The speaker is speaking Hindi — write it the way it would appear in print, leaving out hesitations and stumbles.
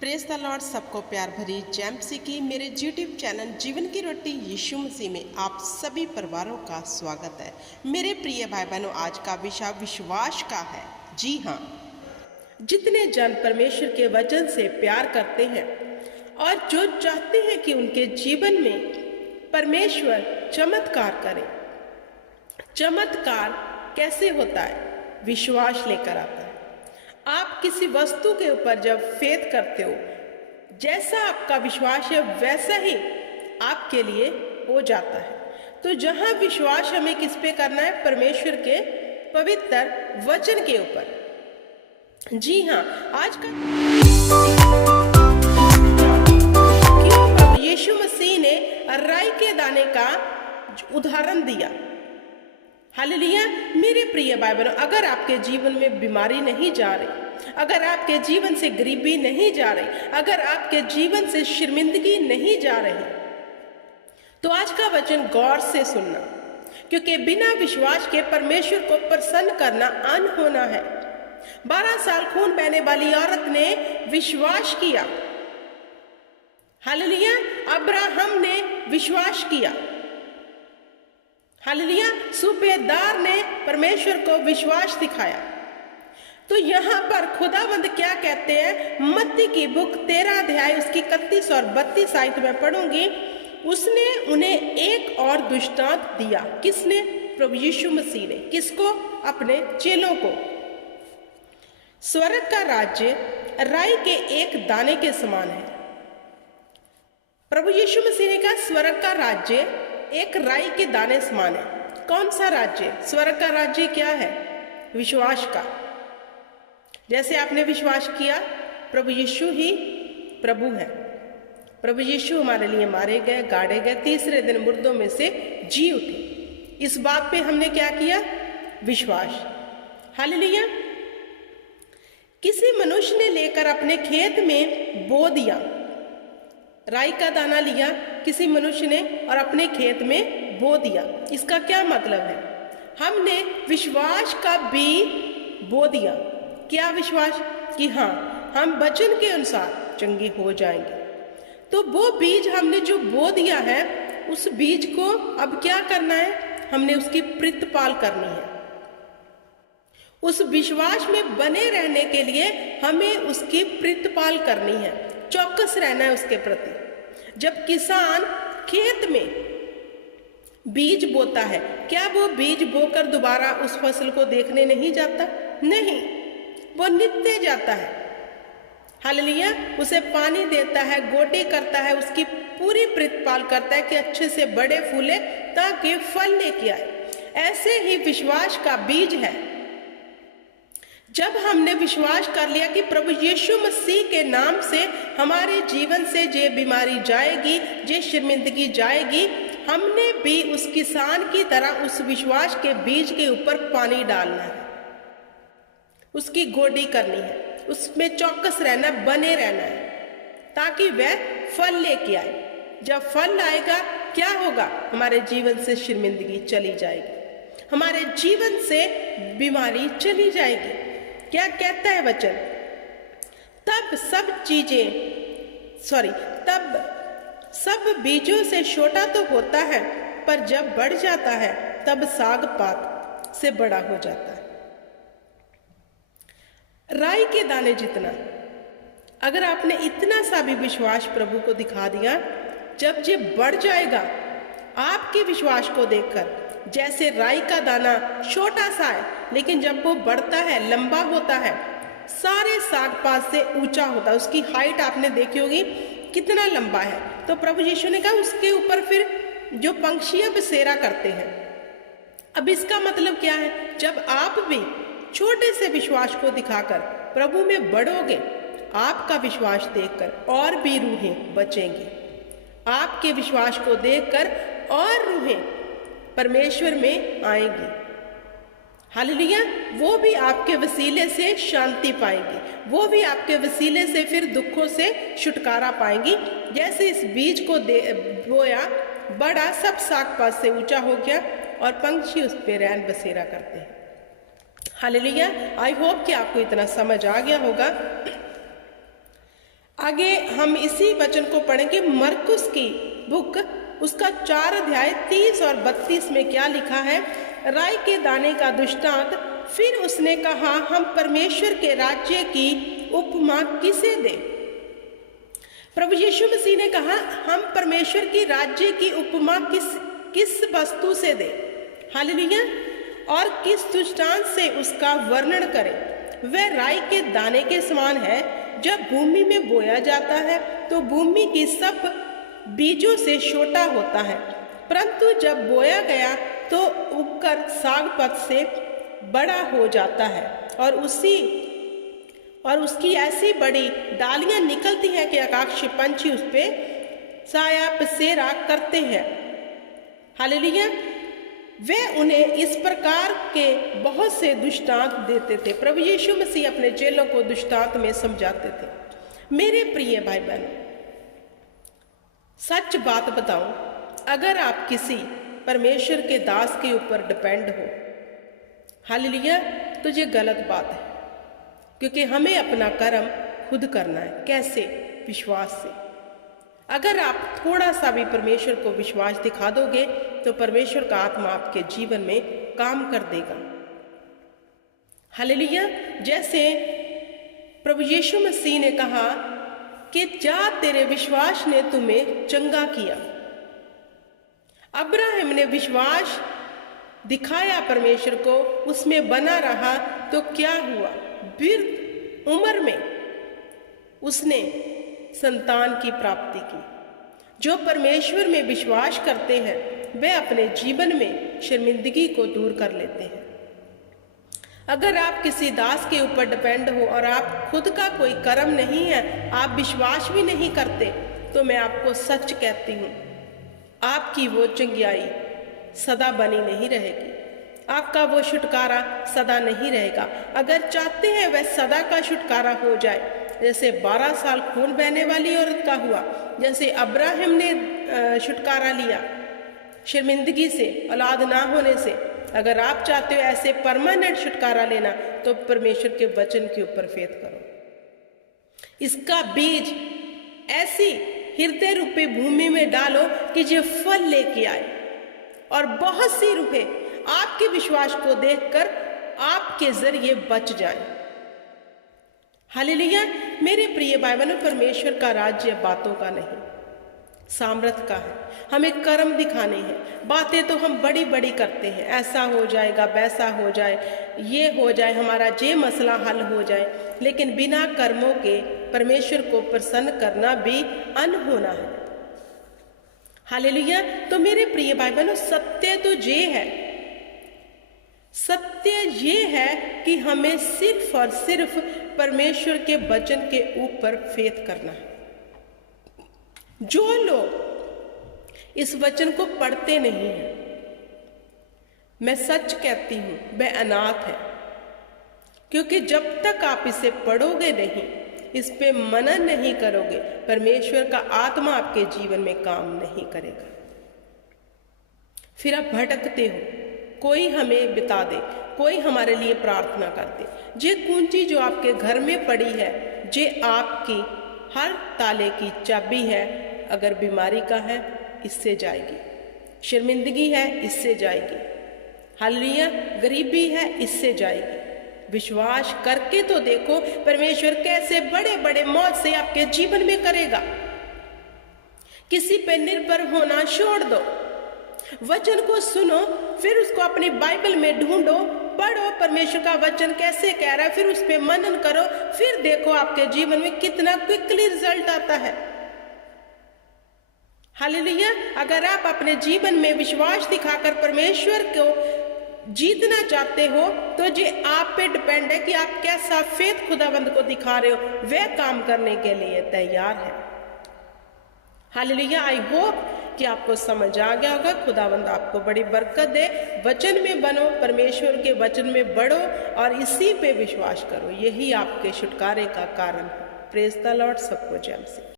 Praise the Lord. सबको प्यार भरी जय मसीह की मेरे यूट्यूब चैनल जीवन की रोटी यीशु मसीह में आप सभी परिवारों का स्वागत है। मेरे प्रिय भाई बहनों, आज का विषय विश्वास का है। जी हाँ, जितने जन परमेश्वर के वचन से प्यार करते हैं और जो चाहते हैं कि उनके जीवन में परमेश्वर चमत्कार करे। चमत्कार कैसे होता है? विश्वास लेकर आता है। आप किसी वस्तु के ऊपर जब फेथ करते हो, जैसा आपका विश्वास है वैसा ही आपके लिए हो जाता है। तो जहां विश्वास हमें किस पे करना है? परमेश्वर के पवित्र वचन के ऊपर। जी हाँ, आज का क्यों यीशु मसीह ने राई के दाने का उदाहरण दिया। हालेलुया। मेरे प्रिय भाई बहनों, अगर आपके जीवन में बीमारी नहीं जा रही, अगर आपके जीवन से गरीबी नहीं जा रही, अगर आपके जीवन से शर्मिंदगी नहीं जा रही, तो आज का वचन गौर से सुनना, क्योंकि बिना विश्वास के परमेश्वर को प्रसन्न करना अनहोना है। 12 साल खून बहने वाली औरत ने विश्वास किया। हालेलुया। अब्राहम ने विश्वास किया। हालेलुया। सूबेदार ने परमेश्वर को विश्वास दिखाया। तो यहाँ पर खुदावंद क्या कहते हैं? मत्ती की बुक 13 अध्याय उसकी 31 और 32 आयत में पढ़ूंगी। उसने उन्हें एक और दृष्टांत दिया। किसने? प्रभु यीशु मसीह ने। किसको? अपने चेलों को। स्वर्ग का राज्य राई के एक दाने के समान है। प्रभु यीशु मसीह ने कहा स्वर्ग का राज्य एक राई के दाने समान है। कौन सा राज्य? स्वर्ग का राज्य क्या है? विश्वास का। जैसे आपने विश्वास किया प्रभु यीशु ही प्रभु है, प्रभु यीशु हमारे लिए मारे गए, गाड़े गए, तीसरे दिन मुर्दों में से जी उठे। इस बात पे हमने क्या किया? विश्वास। हालेलुया। किसी मनुष्य ने लेकर अपने खेत में बो दिया। राई का दाना लिया किसी मनुष्य ने और अपने खेत में बो दिया। इसका क्या मतलब है? हमने विश्वास का बीज बो दिया। क्या विश्वास? कि हाँ, हम वचन के अनुसार चंगे हो जाएंगे। तो वो बीज हमने जो बो दिया है, उस बीज को अब क्या करना है? हमने उसकी प्रतिपाल करनी है। उस विश्वास में बने रहने के लिए हमें उसकी प्रतिपाल करनी है, चौकस रहना है उसके प्रति। जब किसान खेत में बीज बोता है, क्या वो बीज बोकर दोबारा उस फसल को देखने नहीं जाता? नहीं, वो नित्य जाता है। हालेलुया। उसे पानी देता है, गोटी करता है, उसकी पूरी प्रतिपाल करता है कि अच्छे से बड़े फूले ताकि फल लेके आए। ऐसे ही विश्वास का बीज है। जब हमने विश्वास कर लिया कि प्रभु यीशु मसीह के नाम से हमारे जीवन से जे बीमारी जाएगी, जे शर्मिंदगी जाएगी, हमने भी उस किसान की तरह उस विश्वास के बीज के ऊपर पानी डालना है, उसकी गोडी करनी है, उसमें चौकस रहना, बने रहना है, ताकि वह फल लेके आए। जब फल आएगा क्या होगा? हमारे जीवन से शर्मिंदगी चली जाएगी, हमारे जीवन से बीमारी चली जाएगी। क्या कहता है वचन? तब सब बीजों से छोटा तो होता है, पर जब बढ़ जाता है तब साग पात से बड़ा हो जाता है। राई के दाने जितना, अगर आपने इतना सा भी विश्वास प्रभु को दिखा दिया, जब ये बढ़ जाएगा आपके विश्वास को देखकर। जैसे राई का दाना छोटा सा है, लेकिन जब वो बढ़ता है, लंबा होता है, सारे साग पात से ऊंचा होता है। उसकी हाइट आपने देखी होगी कितना लंबा है। तो प्रभु यीशु ने कहा उसके ऊपर फिर जो पंछियां बसेरा करते हैं। अब इसका मतलब क्या है? जब आप भी छोटे से विश्वास को दिखाकर प्रभु में बढ़ोगे, आपका विश्वास देखकर और भी रूहें बचेंगी। आपके विश्वास को देखकर और रूहें परमेश्वर में आएंगी। हालेलुया। वो भी आपके वसीले से शांति पाएंगी, वो भी आपके वसीले से फिर दुखों से छुटकारा पाएंगी। जैसे इस बीज को बोया, बड़ा, सब साग पात से ऊंचा हो गया और पंछी उस पे रैन बसेरा करते हैं। हालेलुया। आई होप कि आपको इतना समझ आ गया होगा। आगे हम इसी वचन को पढ़ेंगे। मरकुस की बुक उसका 4 अध्याय 30 और 32 में क्या लिखा है। राई के दाने का दृष्टांत। फिर उसने कहा, हम परमेश्वर के राज्य की उपमा किसे दें? प्रभु यीशु मसीह ने कहा, हम परमेश्वर की राज्य की उपमा किस वस्तु से दें? हालेलुया। और किस दृष्टांत से उसका वर्णन करें? वह राई के दाने के समान है। जब भूमि में बोया जाता है तो भूमि की सब बीजों से छोटा होता है, परंतु जब बोया गया तो उगकर साग पत से बड़ा हो जाता है और उसकी ऐसी बड़ी डालियां निकलती हैं कि आकाशीय पंछी उस पे साया पसेरा करते हैं। हालेलुया। वे उन्हें इस प्रकार के बहुत से दृष्टांत देते थे। प्रभु यीशु मसीह अपने चेलों को दृष्टांत में समझाते थे। मेरे प्रिय भाई बहनों, सच बात बताऊं, अगर आप किसी परमेश्वर के दास के ऊपर डिपेंड हो, हालेलुया, तो ये गलत बात है, क्योंकि हमें अपना कर्म खुद करना है। कैसे? विश्वास से। अगर आप थोड़ा सा भी परमेश्वर को विश्वास दिखा दोगे तो परमेश्वर का आत्मा आपके जीवन में काम कर देगा। हालेलुया। जैसे प्रभु यीशु मसीह ने कहा कि जा, तेरे विश्वास ने तुम्हें चंगा किया। अब्राहम ने विश्वास दिखाया परमेश्वर को, उसमें बना रहा, तो क्या हुआ? वृद्ध उम्र में उसने संतान की प्राप्ति की। जो परमेश्वर में विश्वास करते हैं वे अपने जीवन में शर्मिंदगी को दूर कर लेते हैं। अगर आप किसी दास के ऊपर डिपेंड हो और आप खुद का कोई कर्म नहीं है, आप विश्वास भी नहीं करते, तो मैं आपको सच कहती हूँ, आपकी वो चंगियाई सदा बनी नहीं रहेगी, आपका वो छुटकारा सदा नहीं रहेगा। अगर चाहते हैं वह सदा का छुटकारा हो जाए, जैसे 12 साल खून बहने वाली औरत का हुआ, जैसे अब्राहम ने छुटकारा लिया शर्मिंदगी से, औलाद ना होने से, अगर आप चाहते हो ऐसे परमानेंट छुटकारा लेना, तो परमेश्वर के वचन के ऊपर फेथ करो। इसका बीज ऐसी हृदय रूपी भूमि में डालो कि ये फल लेके आए और बहुत सी रूपे आपके विश्वास को देखकर आपके जरिए बच जाए। हालेलुया। मेरे प्रिय भाई बहनों, परमेश्वर का राज्य बातों का नहीं, सामर्थ का है। हमें कर्म दिखाने हैं। बातें तो हम बड़ी बड़ी करते हैं, ऐसा हो जाएगा, वैसा हो जाए, ये हो जाए, हमारा ये मसला हल हो जाए, लेकिन बिना कर्मों के परमेश्वर को प्रसन्न करना भी अनहोना है। हालेलुया। तो मेरे प्रिय भाई बहनों, सत्य तो ये है, सत्य ये है कि हमें सिर्फ और सिर्फ परमेश्वर के वचन के ऊपर फेथ करना है। जो लोग इस वचन को पढ़ते नहीं हैं, मैं सच कहती हूं, वह अनाथ है, क्योंकि जब तक आप इसे पढ़ोगे नहीं, इस पे मनन नहीं करोगे, परमेश्वर का आत्मा आपके जीवन में काम नहीं करेगा। फिर आप भटकते हो, कोई हमें बता दे, कोई हमारे लिए प्रार्थना कर दे। जे कुंजी जो आपके घर में पड़ी है, जे आपकी हर ताले की चाबी है, अगर बीमारी का है इससे जाएगी, शर्मिंदगी है इससे जाएगी, हालेलुया, गरीबी है इससे जाएगी। विश्वास करके तो देखो परमेश्वर कैसे बड़े बड़े मौज से आपके जीवन में करेगा। किसी पे निर्भर होना छोड़ दो, वचन को सुनो, फिर उसको अपनी बाइबल में ढूंढो, पढ़ो परमेश्वर का वचन कैसे कह रहा है, फिर उस पे मनन करो, फिर देखो आपके जीवन में कितना क्विकली रिजल्ट आता है। हालेलुया। अगर आप अपने जीवन में विश्वास दिखाकर परमेश्वर को जीतना चाहते हो, तो ये आप पे डिपेंड है कि आप कैसा फेथ खुदाबंद को दिखा रहे हो, वह काम करने के लिए तैयार है। हालेलुया। आई होप कि आपको समझ आ गया होगा। खुदावंद आपको बड़ी बरकत दे। वचन में बनो, परमेश्वर के वचन में बढ़ो और इसी पे विश्वास करो, यही आपके छुटकारे का कारण है। Praise the Lord. सबको जय मसीह।